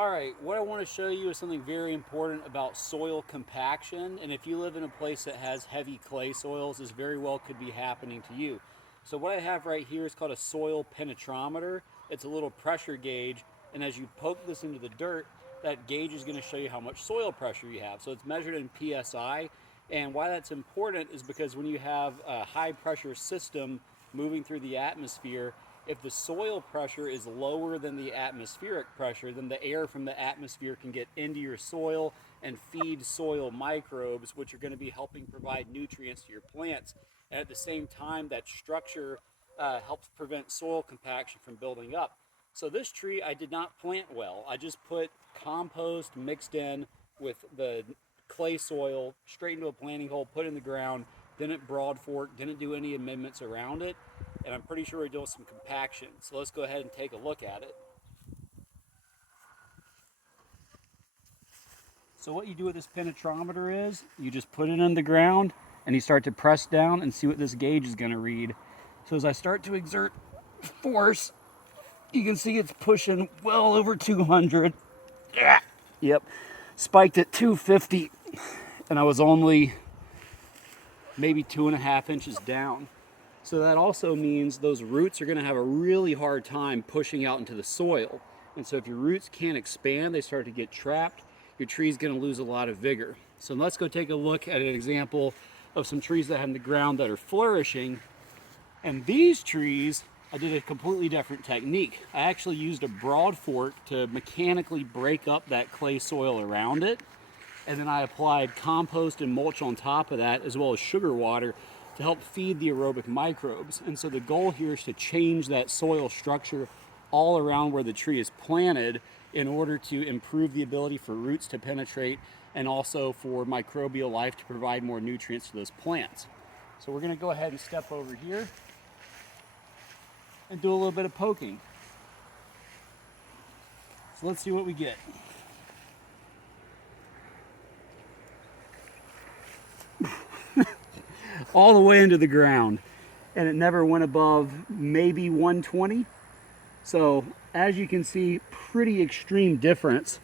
Alright, what I want to show you is something very important about soil compaction, and if you live in a place that has heavy clay soils, this very well could be happening to you. So what I have right here is called a soil penetrometer. It's a little pressure gauge, and as you poke this into the dirt, that gauge is going to show you how much soil pressure you have. So it's measured in PSI, and why that's important is because when you have a high pressure system moving through the atmosphere, if the soil pressure is lower than the atmospheric pressure, then the air from the atmosphere can get into your soil and feed soil microbes, which are going to be helping provide nutrients to your plants. And at the same time, that structure helps prevent soil compaction from building up. So this tree I did not plant well. I just put compost mixed in with the clay soil straight into a planting hole, put in the ground, didn't broad fork, didn't do any amendments around it, and I'm pretty sure we're doing some compaction. So let's go ahead and take a look at it. So what you do with this penetrometer is you just put it in the ground and you start to press down and see what this gauge is going to read. So as I start to exert force, you can see it's pushing well over 200. Yeah. Yep. Spiked at 250, and I was only maybe 2.5 inches down. So that also means those roots are going to have a really hard time pushing out into the soil. And so if your roots can't expand, they start to get trapped, your tree's going to lose a lot of vigor. So let's go take a look at an example of some trees that have in the ground that are flourishing. And these trees, I did a completely different technique. I actually used a broad fork to mechanically break up that clay soil around it. And then I applied compost and mulch on top of that, as well as sugar water, to help feed the aerobic microbes. And so the goal here is to change that soil structure all around where the tree is planted in order to improve the ability for roots to penetrate and also for microbial life to provide more nutrients to those plants. So we're going to go ahead and step over here and do a little bit of poking. So let's see what we get. All the way into the ground, and it never went above maybe 120. So as you can see, pretty extreme difference.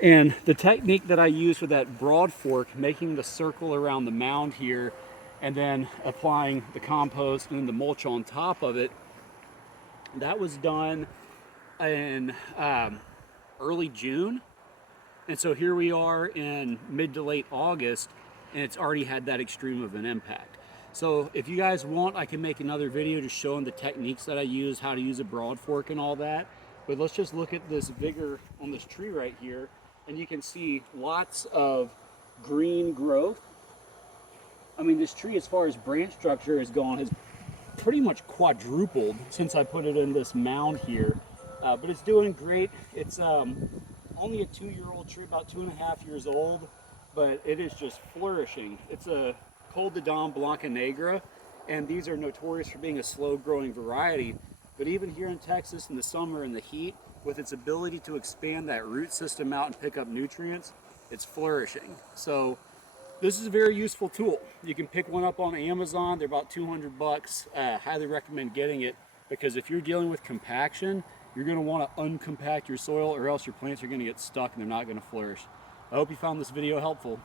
And the technique that I used with that broad fork, making the circle around the mound here and then applying the compost and then the mulch on top of it, that was done in early June. And so here we are in mid to late August, and it's already had that extreme of an impact. So if you guys want, I can make another video just showing the techniques that I use, how to use a broad fork and all that. But let's just look at this vigor on this tree right here, and you can see lots of green growth. I mean, this tree, as far as branch structure is gone, has pretty much quadrupled since I put it in this mound here. But it's doing great. It's only a 2-year-old tree, about 2.5 years old, but it is just flourishing. It's a Col de Dom Blanca Negra, and these are notorious for being a slow-growing variety. But even here in Texas in the summer and the heat, with its ability to expand that root system out and pick up nutrients, it's flourishing. So this is a very useful tool. You can pick one up on Amazon. They're about 200 bucks. Highly recommend getting it, because if you're dealing with compaction, you're going to want to uncompact your soil, or else your plants are going to get stuck and they're not going to flourish. I hope you found this video helpful.